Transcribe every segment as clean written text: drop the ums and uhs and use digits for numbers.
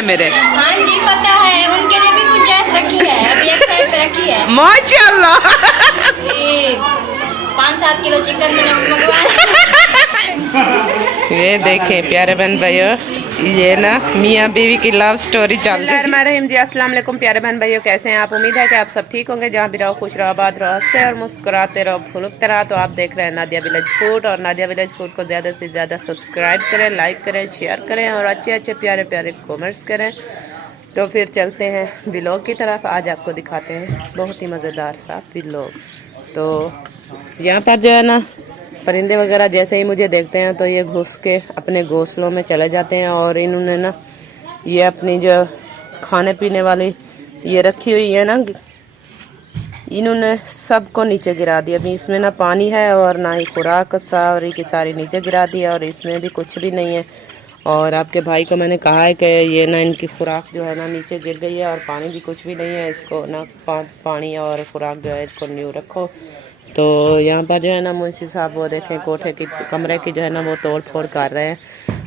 है मेरे। हाँ जी पता है, उनके लिए भी गुंजाइश रखी है, अभी एक साइड पे रखी है। माशाल्लाह। 5-7 किलो चिकन मैंने मंगवाया। ये देखें प्यारे बहन भाइयों, ये ना मियाँ बीवी की लव स्टोरी चल रही है जी। अस्सलाम वालेकुम प्यारे बहन भाइयों, कैसे हैं आप? उम्मीद है कि आप सब ठीक होंगे। जहाँ भी रहो खुश रहो, आबाद रहो, हंसते और मुस्कुराते रहो, फुलकते रहो। तो आप देख रहे हैं नादिया विलेज फूड, और नादिया विलेज फूड को ज़्यादा से ज़्यादा सब्सक्राइब करें, लाइक करें, शेयर करें और अच्छे अच्छे प्यारे प्यारे कॉमेंट्स करें। तो फिर चलते हैं व्लॉग की तरफ। आज आपको दिखाते हैं बहुत ही मज़ेदार सा व्लॉग। तो यहाँ पर जो है ना परिंदे वगैरह जैसे ही मुझे देखते हैं तो ये घुस के अपने घोंसलों में चले जाते हैं। और इन्होंने ना ये अपनी जो खाने पीने वाली ये रखी हुई है ना, इन्होंने सबको नीचे गिरा दिया। अभी इसमें ना पानी है और ना ही खुराक, सारी की सारी नीचे गिरा दी और इसमें भी कुछ भी नहीं है। और आपके भाई को मैंने कहा है कि ये ना इनकी खुराक जो है ना नीचे गिर गई है और पानी भी कुछ भी नहीं है, इसको ना पानी और खुराक जो है इसको न्यू रखो। तो यहाँ पर जो है ना मुंशी साहब वो देखें कोठे की कमरे की जो है ना वो तोड़ फोड़ कर रहे हैं।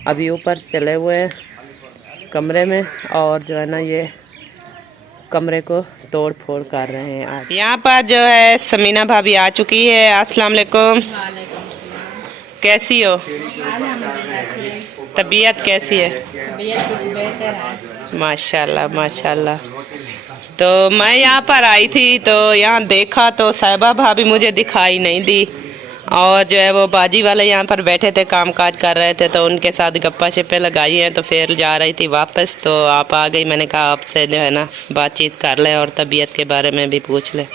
अभी ऊपर चले हुए हैं कमरे में और जो है ना ये कमरे को तोड़ फोड़ कर रहे हैं। आज यहाँ पर जो है समीना भाभी आ चुकी है। अस्सलाम वालेकुम, कैसी हो? तबीयत कैसी है? तबीयत कुछ बेहतर है माशाल्लाह माशाल्लाह। तो मैं यहाँ पर आई थी तो यहाँ देखा तो साहिबा भाभी मुझे दिखाई नहीं दी, और जो है वो बाजी वाले यहाँ पर बैठे थे, काम काज कर रहे थे, तो उनके साथ गप्पा शप्पे लगाई हैं। तो फिर जा रही थी वापस तो आप आ गई। मैंने कहा आपसे जो है ना बातचीत कर लें और तबीयत के बारे में भी पूछ लें।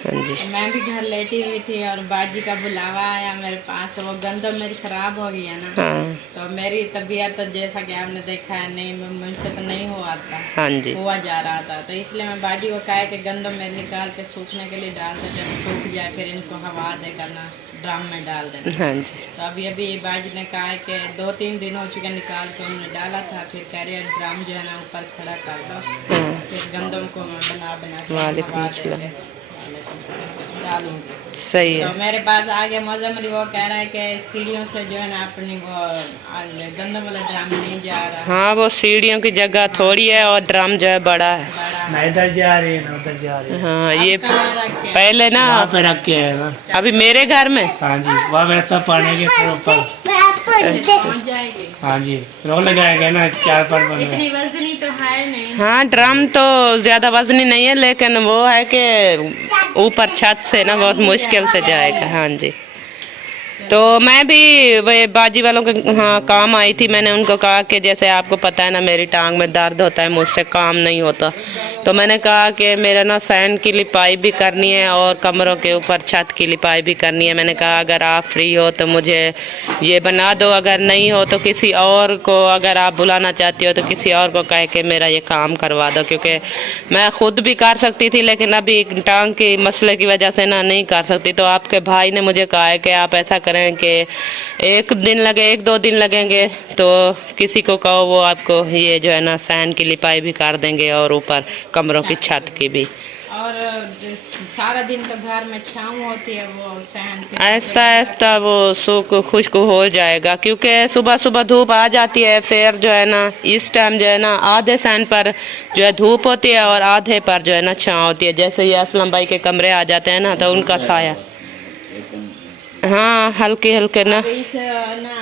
हाँ जी, मैं भी घर लेटी हुई थी और बाजी का बुलावा आया मेरे पास। वो गंदम मेरी खराब हो गई है ना। हाँ तो मेरी तबीयत तो जैसा कि आपने देखा है, नहीं मुझसे तो नहीं हुआ था, हाँ जी, हुआ जा रहा था। तो इसलिए मैं बाजी को कहा कि गंदम में निकाल के सूखने के लिए डाल दो, जब सूख जाए फिर इनको हवा दे करना, ड्रम में डाल देना। हाँ जी। तो अभी अभी बाजी ने कहा कि 2-3 दिन हो चुके निकाल के उन्होंने डाला था, फिर कह रहे ड्रम जो है ना ऊपर खड़ा कर दो, फिर गंदम को मैं बना के वालेकुम हवा अस्सलाम। दे डालूंगी। सही है। तो मेरे पास आ गया मौजम अली, वो कह रहा है कि सीढ़ियों से जो है ना अपनी वो गंदम वाला ड्रम नहीं जा रहा। हाँ वो सीढ़ियों की जगह थोड़ी है और ड्रम जो है बड़ा है। बड़ा ना इधर जा रही है ना उधर जा रही है। हाँ ये कहाँ रखे? पहले ना वहाँ पे रख के है ना। अभी मेरे घर में। हाँ जी, वहाँ वैसा पानी के फिर ऊपर। पहुँच जाएगी। हाँ जी, रो लगाएगा ना 4 फट बन गए। इतनी वजनी तो है नहीं। हाँ ड्रम तो ज़्यादा वजनी नहीं है, लेकिन वो है कि ऊपर छत से ना बहुत मुश्किल से जाएगा। हाँ जी। तो मैं भी वे बाजी वालों के हाँ काम आई थी। मैंने उनको कहा कि जैसे आपको पता है ना मेरी टांग में दर्द होता है, मुझसे काम नहीं होता। तो मैंने कहा कि मेरा ना सैन की लिपाई भी करनी है और कमरों के ऊपर छत की लिपाई भी करनी है। मैंने कहा अगर आप फ्री हो तो मुझे ये बना दो, अगर नहीं हो तो किसी और को, अगर आप बुलाना चाहती हो तो किसी और को कह के मेरा ये काम करवा दो, क्योंकि मैं खुद भी कर सकती थी लेकिन अभी टांग के मसले की वजह से ना नहीं कर सकती। तो आपके भाई ने मुझे कहा है कि आप ऐसा करें कि 1-2 दिन लगेंगे तो किसी को कहो वो आपको ये जो है ना सैन की लिपाई भी कर देंगे और ऊपर कमरों की छत की भी। और सारा दिन तो घर में छाँव होती है, वो सहन आहिस्ता आहिस्ता वो सूख खुश्क हो जाएगा, क्योंकि सुबह सुबह धूप आ जाती है। फिर जो है ना इस टाइम जो है ना आधे सैन पर जो है धूप होती है और आधे पर जो है ना छाँव होती है। जैसे ये असलम भाई के कमरे आ जाते हैं ना तो उनका साया, हाँ हल्के हल्के ना। इस ना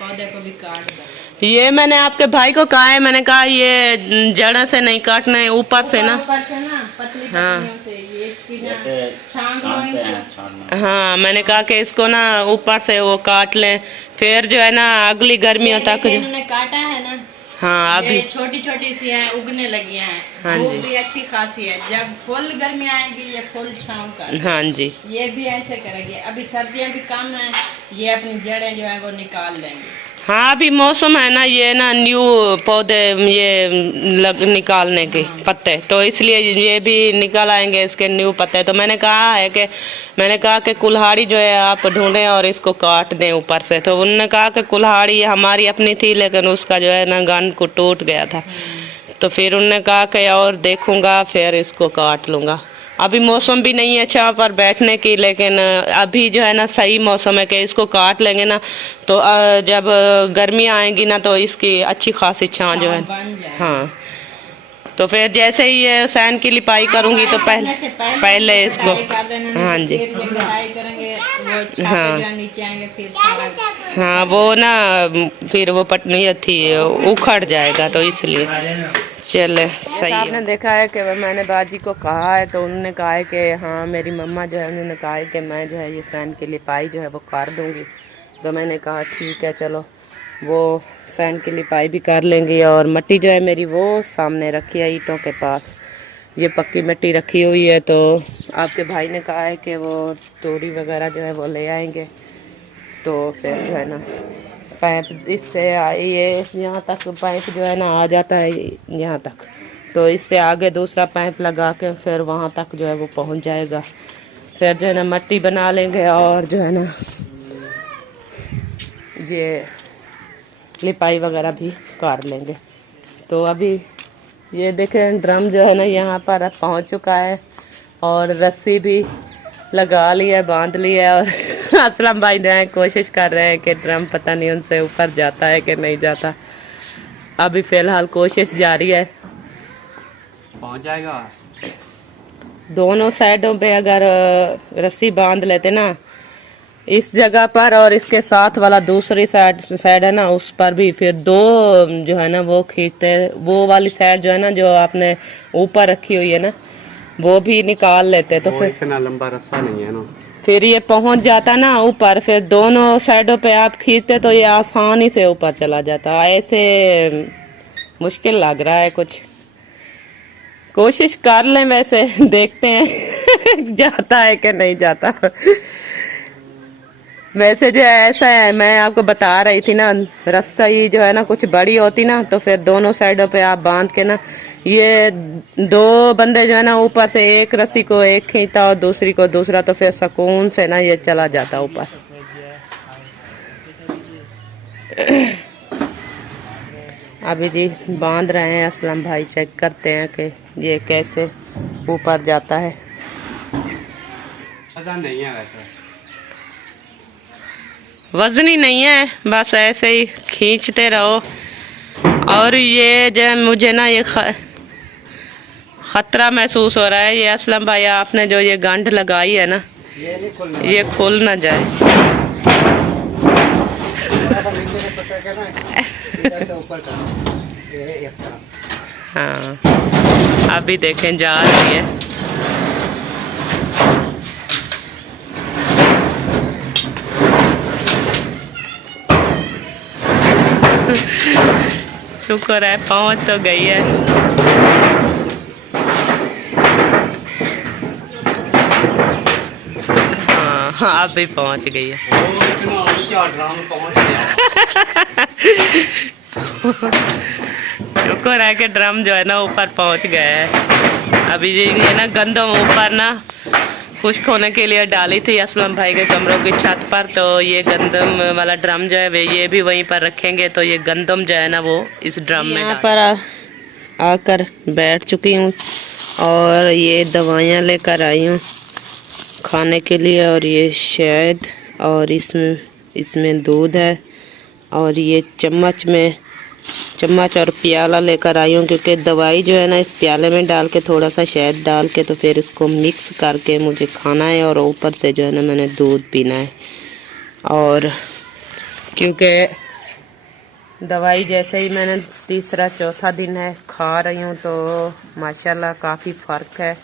पौधे को भी काट दो। ये मैंने आपके भाई को कहा है, मैंने कहा ये जड़ से नहीं काटना है, ऊपर से ना। ऊपर से ना पतली पत्तियों से ये इसकी ना छांग लो इनको। हाँ मैंने कहा कि इसको ना ऊपर से वो काट लें, फिर जो है ना अगली गर्मियों तक। इन्होंने काटा है ना। हाँ अभी छोटी छोटी सी हैं, उगने लगी हैं। हाँ धूप जी। भी अच्छी खासी है, जब फुल गर्मी आएगी ये फुल छाँव कर। हाँ जी। ये भी ऐसे करेगी। अभी सर्दियाँ भी कम हैं, ये अपनी जड़ें जो है वो निकाल लेंगे। हाँ अभी मौसम है ना, ये ना न्यू पौधे ये निकालने के पत्ते, तो इसलिए ये भी निकल आएंगे इसके न्यू पत्ते। तो मैंने कहा कि कुल्हाड़ी जो है आप ढूंढें और इसको काट दें ऊपर से। तो उन्होंने कहा कि कुल्हाड़ी हमारी अपनी थी लेकिन उसका जो है ना गन को टूट गया था। तो फिर उन्होंने कहा कि और देखूंगा फिर इसको काट लूँगा। अभी मौसम भी नहीं है अच्छा पर बैठने की, लेकिन अभी जो है ना सही मौसम है कि इसको काट लेंगे ना तो जब गर्मी आएगी ना तो इसकी अच्छी खासी छां जो है बन जाए। हाँ, तो फिर जैसे ही ये सैन की लिपाई करूंगी तो पहले इसको कर देना, हाँ जी फिर ये कढ़ाई करेंगे वो छापे हाँ। जो है नीचे आएंगे फिर सारा। हाँ वो ना फिर वो पटनी थी उखड़ जाएगा तो इसलिए चले सही है। आपने देखा है कि मैंने बाजी को कहा है तो उन्होंने कहा है कि हाँ मेरी मम्मा जो है उन्होंने कहा है कि मैं जो है ये सैन की लिपाई जो है वो कर दूंगी, तो मैंने कहा ठीक है चलो वो सैन की लिपाई भी कर लेंगी। और मिट्टी जो है मेरी वो सामने रखी है ईंटों के पास, ये पक्की मिट्टी रखी हुई है, तो आपके भाई ने कहा है कि वो तोड़ी वगैरह जो है वो ले आएंगे, तो फिर जो है ना पाइप इससे ये यहाँ तक पाइप जो है ना आ जाता है यहाँ तक, तो इससे आगे दूसरा पाइप लगा के फिर वहाँ तक जो है वो पहुँच जाएगा। फिर जो है ना मिट्टी बना लेंगे और जो है ना ये लिपाई वगैरह भी कर लेंगे। तो अभी ये देखें ड्रम जो है ना यहाँ पर पहुँच चुका है और रस्सी भी लगा ली है, बांध ली है, और असलम भाई जो है कोशिश कर रहे हैं कि ड्रम पता नहीं उनसे ऊपर जाता है कि नहीं जाता। अभी फ़िलहाल कोशिश जारी है, पहुंच जाएगा। दोनों साइडों पे अगर रस्सी बांध लेते ना इस जगह पर और इसके साथ वाला दूसरी साइड है ना उस पर भी, फिर दो जो है ना वो खींचते, वो वाली साइड जो है ना जो आपने ऊपर रखी हुई है ना वो भी निकाल लेते, तो फिर इतना लंबा रास्ता नहीं है ना, फिर ये पहुंच जाता ना ऊपर, फिर दोनों साइडों पे आप खींचते तो ये आसानी से ऊपर चला जाता। ऐसे मुश्किल लग रहा है कुछ, कोशिश कर लें वैसे देखते हैं जाता है कि नहीं जाता। वैसे जो है ऐसा है, मैं आपको बता रही थी ना रास्ता ही जो है ना कुछ बड़ी होती ना तो फिर दोनों साइडों पे आप बांध के ना, ये दो बंदे जो है ना ऊपर से एक रस्सी को एक खींचता और दूसरी को दूसरा, तो फिर सुकून से ना ये चला जाता ऊपर। अभी जी बांध रहे हैं असलम भाई, चेक करते हैं कि ये कैसे ऊपर जाता है। पता नहीं है वैसे, वजनी नहीं है, बस ऐसे ही खींचते रहो। और ये जो मुझे ना ये खतरा महसूस हो रहा है, ये असलम भाई आपने जो ये गांठ लगाई है ना ये खुल ना जाए। हाँ अभी देखें जा रही है। शुक्र है पहुंच तो गई है। हाँ अब भी पहुंच गई है। शुक्र है कि ड्रम जो है ना ऊपर पहुंच गया है। अभी ये ना गंदम ऊपर ना खुश्क होने के लिए डाली थी असलम भाई के कमरों की छत पर, तो ये गंदम वाला ड्रम जो है वे ये भी वहीं पर रखेंगे, तो ये गंदम जो है ना वो इस ड्रम में यहाँ पर आकर बैठ चुकी हूँ और ये दवाइयाँ लेकर आई हूँ खाने के लिए, और ये शहद और इसमें दूध है, और ये चम्मच और प्याला लेकर आई हूँ, क्योंकि दवाई जो है ना इस प्याले में डाल के थोड़ा सा शहद डाल के तो फिर इसको मिक्स करके मुझे खाना है, और ऊपर से जो है ना मैंने दूध पीना है। और क्योंकि दवाई जैसे ही मैंने तीसरा चौथा दिन है खा रही हूँ तो माशाल्लाह काफ़ी फ़र्क है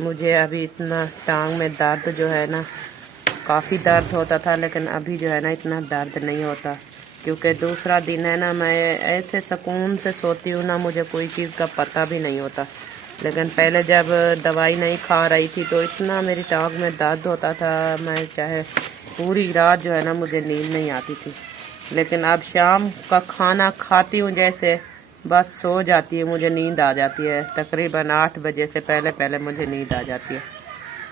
मुझे। अभी इतना टांग में दर्द जो है ना काफ़ी दर्द होता था, लेकिन अभी जो है ना इतना दर्द नहीं होता, क्योंकि दूसरा दिन है ना मैं ऐसे सुकून से सोती हूँ ना, मुझे कोई चीज़ का पता भी नहीं होता। लेकिन पहले जब दवाई नहीं खा रही थी तो इतना मेरी टांग में दर्द होता था, मैं चाहे पूरी रात जो है ना मुझे नींद नहीं आती थी। लेकिन अब शाम का खाना खाती हूँ जैसे बस सो जाती है, मुझे नींद आ जाती है। तकरीबन 8 बजे से पहले मुझे नींद आ जाती है।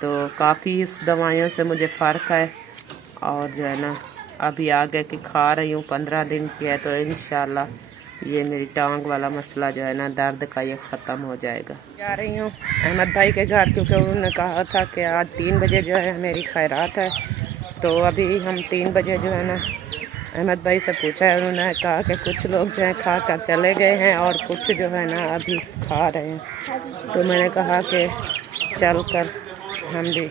तो काफ़ी इस दवाइयों से मुझे फ़र्क है, और जो है ना अभी आगे की खा रही हूँ 15 दिन की है, तो इंशाल्लाह ये मेरी टांग वाला मसला जो है ना, दर्द का, ये ख़त्म हो जाएगा। जा रही हूँ अहमद भाई के घर, क्योंकि उन्होंने कहा था कि आज 3 बजे जो है मेरी खैरात है। तो अभी हम 3 बजे जो है ना, अहमद भाई से पूछा है, उन्होंने कहा कि कुछ लोग जो है खा कर चले गए हैं और कुछ जो है ना अभी खा रहे हैं। तो मैंने कहा कि चल कर हम भी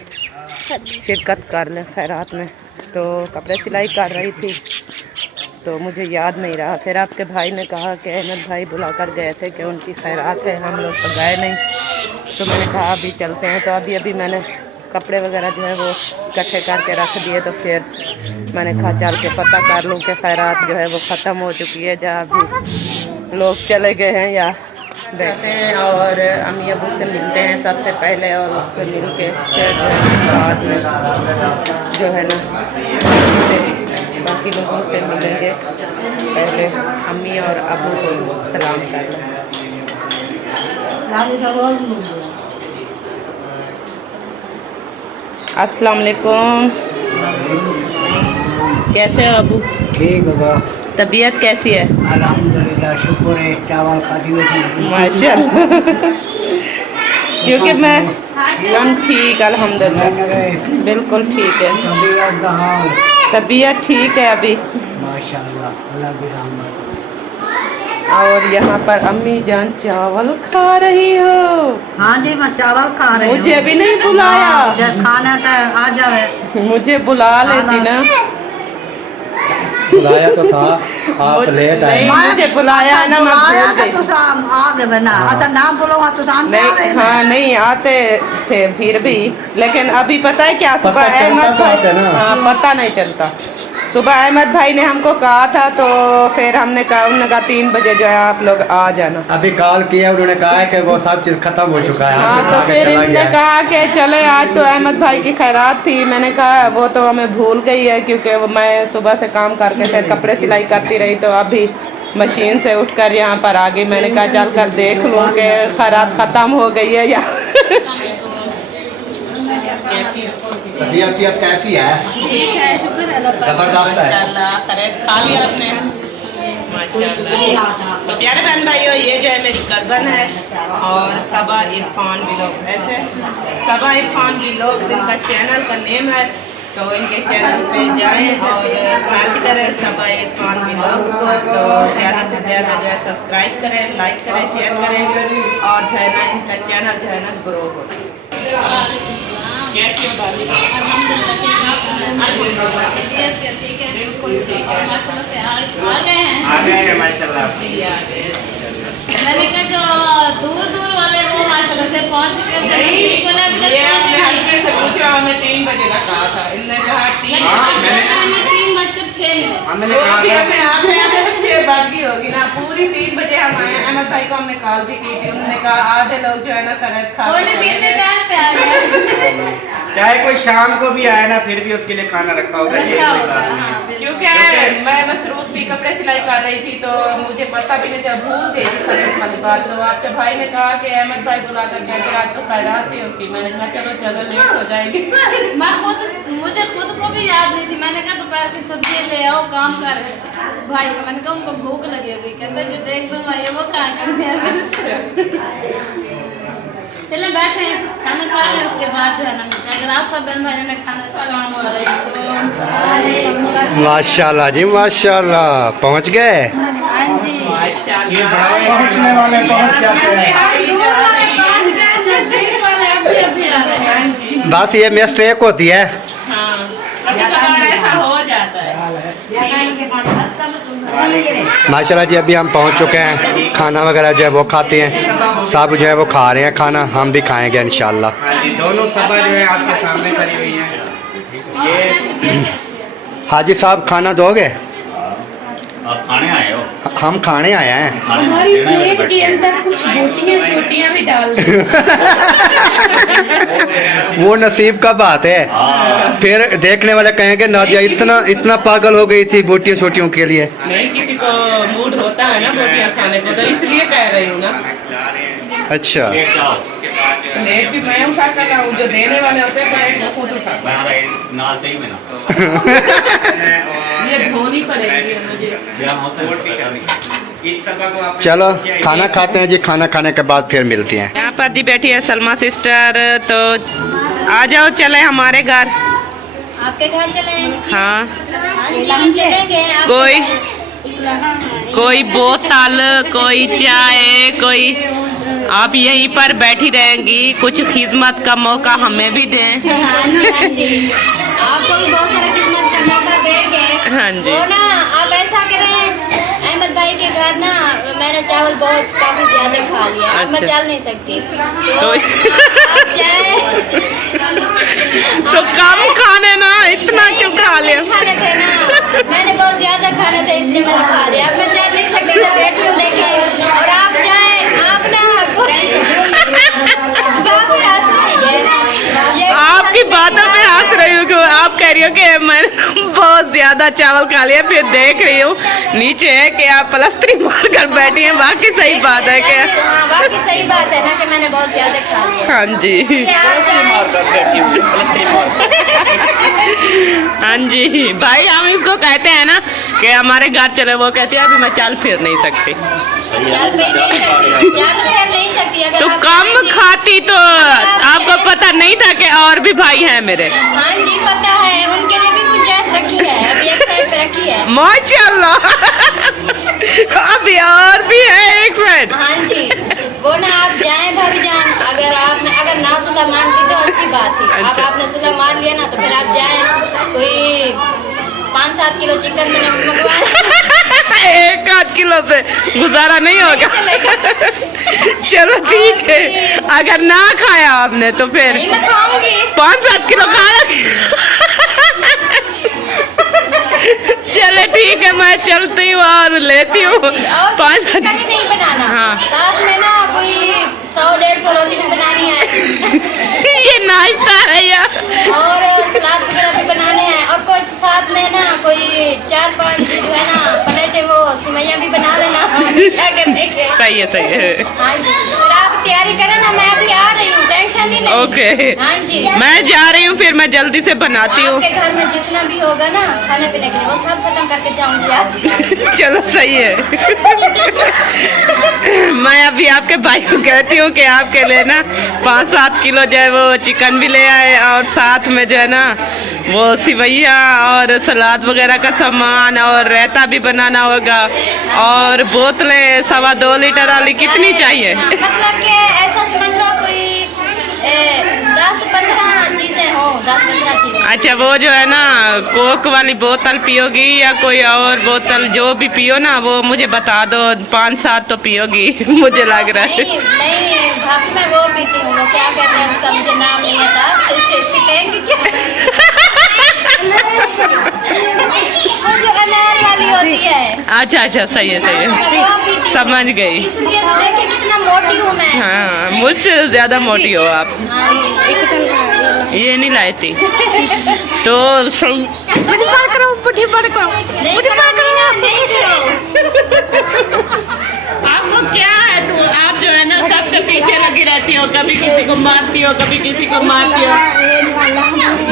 शिरकत कर लें खैरात में। तो कपड़े सिलाई कर रही थी तो मुझे याद नहीं रहा। फिर आपके भाई ने कहा कि अहमद भाई बुला कर गए थे कि उनकी खैरात है, हम लोग तो गए नहीं। तो मैंने कहा अभी चलते हैं। तो अभी मैंने कपड़े वगैरह जो है वो इकट्ठे करके रख दिए। तो फिर मैंने कहा चल के पता कर लूँ कि खैरात जो है वो ख़त्म हो चुकी है, जहाँ भी लोग चले गए हैं या बैठे हैं। और अम्मी अबू से मिलते हैं सबसे पहले, और उससे मिल के फिर बाद में जो है ना बाकी लोगों से मिलेंगे। पहले अम्मी और अबू को सलाम करना। अस्सलाम वालेकुम, कैसे हो अबू? ठीक होगा। तबीयत कैसी है? अल्हम्दुलिल्लाह, शुक्र है। चावल खा दिए माशाल्लाह। क्योंकि मैं हम ठीक, अल्हम्दुलिल्लाह बिल्कुल ठीक है। तबीयत का हाल तबीयत ठीक है अभी माशाल्लाह, अल्लाह की रहमत। और यहाँ पर अम्मी जान चावल खा रही हो? हाँ जी, मैं चावल खा रही हूँ। मुझे अभी नहीं बुलाया। जब खाना का आ जावे मुझे बुला लेती ना। बुलाया तो था, आप लेट आए। नहीं, मुझे बुलाया है ना, मैं बुलाया भूल तो गई। आ गए ना। अच्छा, नाम बोलूँगा तो शाम पे आ नहीं, रहे हाँ नहीं आते थे फिर भी, लेकिन अभी पता है क्या, सुबह पता चलता अहमद तो भाई, आते ना। हाँ पता नहीं चलता। सुबह अहमद भाई ने हमको कहा था, तो फिर हमने कहा, उन्होंने कहा 3 बजे जो है आप लोग आ जाना। अभी कॉल किया, उन्होंने कहा है कि वो सब चीज खत्म हो चुका है। हाँ, तो फिर इन्होंने कहा कि चले, आज तो अहमद भाई की खैरात थी। मैंने कहा वो तो हमें भूल गई है, क्योंकि मैं सुबह से काम करके फिर कपड़े सिलाई करती रही। तो अभी मशीन से उठकर यहाँ पर आ गई। मैंने कहा चल कर देख लूँ कि खैरात ख़त्म हो गई है या तबीयत कैसी है? जबरदस्त है। खा लिया आपने? माशाल्लाह। तो प्यारे बहन भाइयों, ये जो है मेरी कज़न है और सबा इरफान व्लॉग्स, ऐसे सबा इरफान व्लॉग्स इनका चैनल का नेम है। तो इनके चैनल पे जाएं और सर्च करें सबा इरफान व्लॉग्स को। तो ज़्यादा से ज़्यादा जो है सब्सक्राइब करें, लाइक करें, शेयर करें, और जो है ना इनका चैनल जो है ना ग्रो हो। कैसी हो दादी? अल्हम्दुलिल्लाह ठीक, आप अल्हम्दुलिल्लाह तबीयत से ठीक है? बिल्कुल ठीक है। माशाल्लाह से आ गए हैं। आ गए हैं माशाल्लाह। मैंने कहा जो दूर वाले वो माशाल्लाह से पहुंच गए। ठीक वाला अभी तक ये अपने हस्बैंड से पूछा, हमें 3 बजे का कहा था, इन्होंने कहा 3:06 हमने वो कहा अभी था हमें आप हैं, हमें 6 बज गई होगी ना, पूरी 3 बजे हम आए। अहमद भाई को हमने कॉल भी की थी, उन्होंने कहा आधे लोग जो है ना खैरात खा कोई नहीं, फिर भी टाइम पे आ गए। चाहे कोई शाम को भी आए ना, फिर भी उसके लिए खाना रखा होगा। ये रखा कोई होगा, बात नहीं हाँ, है। बिल्कुल। क्योंकि मैं मसरूफ थी, कपड़े सिलाई कर रही थी, तो मुझे पता भी नहीं था, भूल गई थी खैरात वाली बात। तो आपके भाई ने कहा कि अहमद भाई बुला कर कहते आज तो खैरात थी उनकी। मैंने कहा चलो लेट हो जाएगी। मुझे खुद को भी याद नहीं थी। मैंने कहा दोपहर की सब्जी ले आओ, काम कर भाई को। मैंने कहा उनको भूख लगी होगी, कहते जो देख बनवाइए वो खा कर। चले बैठे खाना खा लें, उसके बाद जो है ना अगर आप सब बहन भाई ने खाना। माशाल्लाह जी माशाल्लाह, पहुंच गए। हाँ जी, पहुंचने वाले पहुंच जाते हैं। बस ये मिस्टेक होती है। ऐसा हो जाता है। माशाल्लाह जी, अभी हम पहुंच चुके हैं। खाना वगैरह जो है वो खाते हैं, सब जो है वो खा रहे हैं खाना, हम भी खाएंगे इंशाल्लाह। हाँ जी, दोनों सभा जो है आपके सामने करी हुई है। ये हाजी साहब खाना दोगे? आप खाने आए हो? हम खाने आए हैं। हमारी प्लेट के अंदर कुछ बोटियां छोटियां भी डाल दी। वो नसीब का बात है। फिर देखने वाले कहेंगे नादिया इतना पागल हो गई थी बोटियों छोटियों के लिए। नहीं, किसी को मूड होता है ना बोटियां खाने को, तो इसलिए कह रही हूँ ना। अच्छा, प्लेट भी मैं उठा कर लाऊं, जो देने वाले होते हैं प्लेट वो खुद उठा कर। नाल चाहिए मैं ना। ये धोनी पड़ेगी मुझे। क्या होता है पता नहीं। इस सभा को आपने चलो किया है। खाना खाते हैं जी, खाना खाने के बाद फिर मिलते हैं। यहाँ पर जी बैठी है सलमा सिस्टर, तो आ जाओ चले हमारे घर। आपके घर चले? हाँ, हाँ जी चलेंगे। कोई बोतल, कोई चाय, कोई आप यहीं पर बैठी रहेंगी, कुछ खिदमत का मौका हमें भी दें। हाँ जी आपको भी बहुत सारा खिदमत का मौका देंगे। हाँ जी। वो ना आप ऐसा करें, अहमद भाई के घर ना मैंने चावल बहुत काफी ज्यादा खा लिया, अब मैं अच्छा। चल नहीं सकती, तो आप जाए। तो कम खाने ना, इतना क्यों खा लिया? खाने थे ना, मैंने बहुत ज्यादा खाने थे इसलिए मैंने खा लिया, अब मैं चल नहीं सकती, मैं बैठी हूँ देखिए। और आप जाए, आप ना आपकी बातों में हंस रही हूँ क्यों? आप कह रही हो कि मैंने बहुत ज्यादा चावल खा लिया, फिर देख रही हूँ नीचे है कि आप पलस्त्री मार कर बैठी हैं। बाकी सही बात है क्या? हाँ बाकी सही बात है ना कि मैंने बहुत ज्यादा खा लिया। हाँ जी, हाँ जी भाई, हम इसको कहते हैं ना कि हमारे घर चले, वो कहते हैं अभी मैं चल फिर नहीं सकती। नहीं सकती अगर तो आप कम जाएंगी। खाती तो आपको पता नहीं था कि और भी भाई हैं मेरे। हाँ जी पता है, उनके लिए भी गुंजाइश रखी है, अभी एक साइड पे रखी है। माशाल्लाह, अभी और भी है एक साइड। हाँ जी वो ना आप जाएं भाभी जान, अगर ना सुलह मानती तो अच्छी बात थी। अब अच्छा। आपने सुलह मान लिया ना, तो फिर आप जाएं, कोई 5-7 किलो चिकन मैंने मंगवाया। 1-8 किलो पे गुजारा नहीं होगा। चलो ठीक है, अगर ना खाया आपने तो फिर नहीं मैं खाऊंगी। 5-7 किलो खा लगे। चले ठीक है, मैं चलती हूँ और लेती हूँ और 5-7। चिकन ही नहीं बनाना, हाँ। साथ में ना कोई 100-150 रोटी भी बनानी है। ये नाश्ता है यार। और सलाद वगैरह भी बनाने हैं, और कुछ साथ में ना कोई 4-5 जो है ना प्लेटें वो सिवैयाँ भी बना लेना। क्या करने के? सही है, सही है। हाँ जी फिर आप तैयारी करें ना, मैं अभी आ रही हूँ, टेंशन नहीं लेनी। ओके, हाँ जी मैं जा रही हूँ, फिर मैं जल्दी से बनाती हूँ। आपके घर में जितना भी होगा ना खाने पीने के लिए, वो सब खत्म करके जाऊंगी आज। चलो सही है। मैं अभी आपके भाई को कहती हूँ कि आपके लिए ना 5-7 किलो जो है वो चिकन भी ले आए, और साथ में जो है ना वो सिवैया और सलाद वगैरह का सामान और रायता भी बनाना होगा, और बोतलें 2.25 लीटर वाली कितनी चाहिए? मतलब कि ऐसा समझ लो कोई 10-15 चीजें हो, 10-15 चीजें। अच्छा, वो जो है ना कोक वाली बोतल पियोगी या कोई और बोतल जो भी पियो ना, वो मुझे बता दो, 5-7 तो पियोगी मुझे लग रहा है। नहीं भाभी मैं वो पीती हूँ, वो क्या कहते हैं उसका मुझे नाम नहीं आता, सिकेंगे क्या? वो जो अनार वाली होती है। अच्छा अच्छा, सही है, सही वो है, पीती हूँ। समझ गई। इसलिए तो देखिए कितना मोटी हूँ मैं। हाँ, मुझसे ज्यादा मोटी हो आप। हाँ जी। ये नहीं लाई थी तो सही। नहीं करो मीना, नहीं करो। आपको क्या है, तो आप जो है ना सबके पीछे लगी रहती हो, कभी किसी को मारती हो, कभी किसी को मारती हो,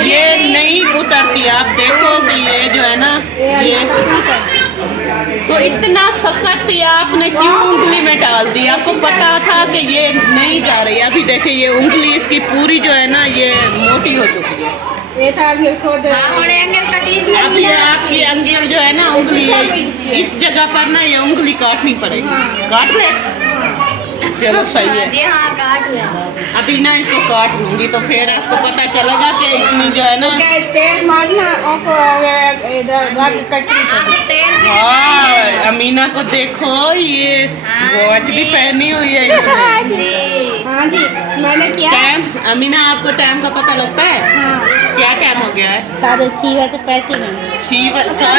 ये नहीं उतरती। आप देखो कि ये जो है ना, ये तो इतना सख्त ही आपने क्यों उंगली में डाल दी? आपको पता था कि ये नहीं जा रही। अभी देखिए ये उंगली इसकी पूरी जो है ना ये मोटी हो चुकी है। अब ये आपकी अंगुल जो है ना उंगली, इस जगह पर ना ये उंगली काटनी पड़ेगी। काट ले, चलो सही है। जी हाँ काट ले। अभी ना इसको काट लूंगी तो फिर आपको पता चलेगा कि इसमें जो है ना। तेल मारना हाँ, अमीना को देखो, ये वॉच भी पहनी हुई है इन्होंने। हाँ जी मैंने क्या टाइम, अमीना आपको टाइम का पता लगता है? क्या टाइम हो गया है? 6:35 अच्छा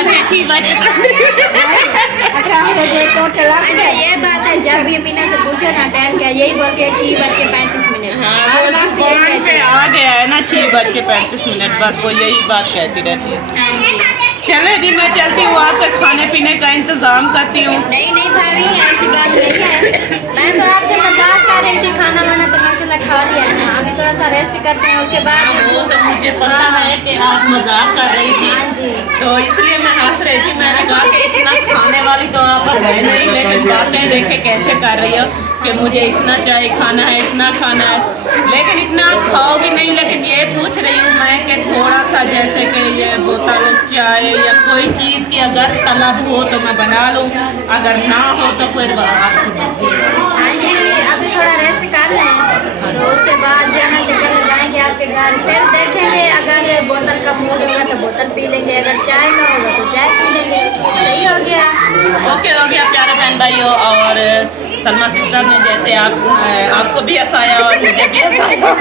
ये बात है, जब भी अमीना से पूछो ना टाइम क्या, यही बोलती है 6:35। हाँ, वो फोन पे आ गया है ना 6:35, बस वो यही बात कहती रहती है। हाँ जी चले जी, मैं चलती हूँ, आपके खाने पीने का इंतजाम करती हूँ। नहीं नहीं भाभी, ऐसी बात नहीं है। मैं तो आपसे मजाक कर रही थी। खाना वाना तो माशाल्लाह खा लिया है ना, अभी थोड़ा सा रेस्ट करते हैं, उसके बाद वो तो मुझे पता है कि आप मजाक कर रही थी, हाँ जी। तो इसलिए मैं हंस रही थी। मैंने कहा कि इतना खाने वाली तो आप है नहीं, लेकिन बातें देखे कैसे कर रही हो कि मुझे इतना चाय खाना है, इतना खाना है, लेकिन इतना आप खाओगी नहीं। लेकिन ये पूछ रही हूँ मैं कि थोड़ा सा जैसे कि ये बोतल चाय या कोई चीज़ की अगर तलब हो तो मैं बना लूँ, अगर ना हो तो फिर आपकी मर्जी है। हाँ जी, अभी थोड़ा रेस्ट कर लें, तो उसके बाद जो है ना चक्कर लगाएंगे आपके घर, फिर देखेंगे अगर बोतल का मूड होगा तो बोतल पी लेंगे, अगर चाय का होगा तो चाय पी लेंगे। सही हो गया। ओके हो गया प्यारे बहन भाइयों। और सलमा सिस्टर ने जैसे आपको भी हंसाया और मुझे भी हंसाया,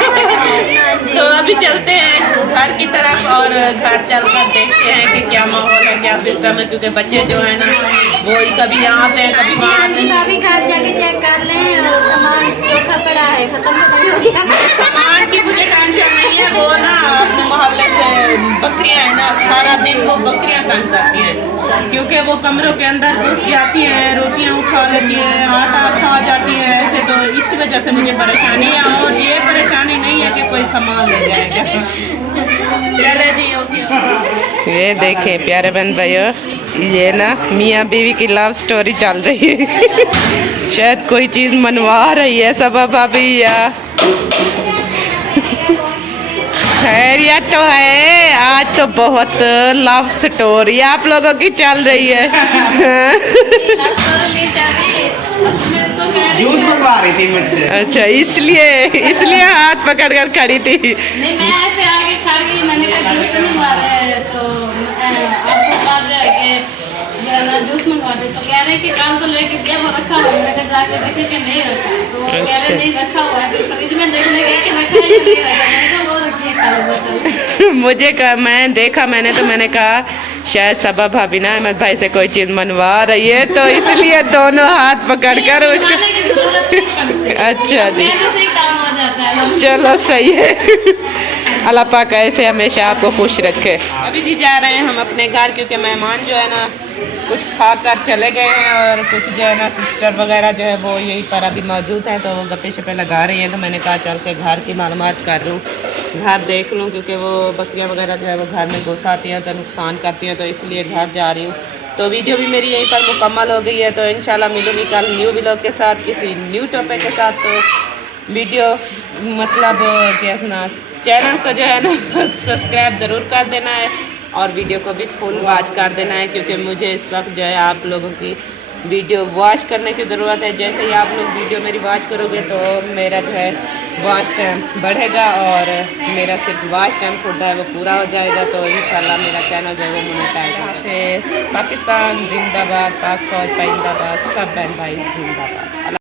तो अभी चलते हैं घर की तरफ और घर चलकर देखते हैं कि क्या माहौल है, क्या सिस्टम है, क्योंकि बच्चे जो है ना वो ही कभी यहाँ आते हैं हाँ कभी जी वहाँ हाँ आते जी हैं। भाभी, घर जाके चेक कर लें, और सामान चोखा पड़ा है, खत्म तो नहीं हो गया। सामान की मुझे टेंशन नहीं है, वो ना अपने मोहल्ले से बकरियां है ना, सारा दिन वो बकरियां तंग करती हैं, क्योंकि वो कमरों के अंदर घुस जाती हैं, रोटियां उठा लेती हैं, आटा खा जाती है ऐसे, तो इस वजह से मुझे परेशानी है। और ये परेशानी नहीं है कि कोई सामान ले जाएगा। चले जी, ओके। ये देखें प्यारे बहन भाइयों, ये ना मियाँ बीवी की लव स्टोरी चल रही है। शायद कोई चीज़ मनवा रही है सब भाभी या खैरियत तो है। आज तो बहुत लव स्टोरी आप लोगों की चल रही है। जूस मंगवा रही थी मुझसे। अच्छा, इसलिए हाथ पकड़ कर खड़ी थी। नहीं, मैं ऐसे आगे खड़ गई, मैंने कहा जूस तो मंगवा दे, तो आपको कहा जाए कि जूस मंगवा दे, तो कह रहे कि कल तो लेके दिया वो रखा हुआ है। मैंने कहा जाके देखे कि नहीं रखा, तो वो कह रहे नहीं रखा हुआ है, फिर फ्रिज में देखने गई कि रखा है कि नहीं रखा, मैंने कहा वो रखी है काली बोतल। मुझे मैंने कहा शायद सबा भाभी ना अहमद भाई से कोई चीज मनवा रही है, तो इसलिए दोनों हाथ पकड़ कर उसको। मंगवाने की जरूरत नहीं पड़ती। अच्छा जी, कहने से ही काम हो जाता है। चलो सही है। अल्लाह पाक ऐसे हमेशा आपको खुश रखे। अभी जी जा रहे हैं हम अपने घर, क्योंकि मेहमान जो है ना कुछ खा कर चले गए हैं, और कुछ जो है ना सिस्टर वगैरह जो है वो यहीं पर अभी मौजूद हैं, तो वो गप्पे शप्पे लगा रही हैं। तो मैंने कहा चल के घर की मालूमात कर लूँ, घर देख लूँ, क्योंकि वो बकरियाँ वगैरह जो है वो घर में घुस आती हैं तो नुकसान करती हैं, तो इसलिए घर जा रही हूँ। तो वीडियो भी मेरी यहीं पर मुकम्मल हो गई है, तो इंशाल्लाह मिलूँगी कल न्यू व्लॉग के साथ, किसी न्यू टॉपिक के साथ। तो वीडियो मतलब क्या ना, चैनल को जो है ना सब्सक्राइब ज़रूर कर देना है, और वीडियो को भी फुल वॉच कर देना है, क्योंकि मुझे इस वक्त जो है आप लोगों की वीडियो वॉच करने की ज़रूरत है। जैसे ही आप लोग वीडियो मेरी वॉच करोगे तो मेरा जो है वॉच टाइम बढ़ेगा, और मेरा सिर्फ वॉच टाइम खुदा है वो पूरा हो जाएगा, तो इंशाल्लाह मेरा चैनल जो है वो मोनेटाइज हो जाएगा। पाकिस्तान जिंदाबाद, पाक फौज पाइंदाबाद, सब बहन भाई जिंदाबाद।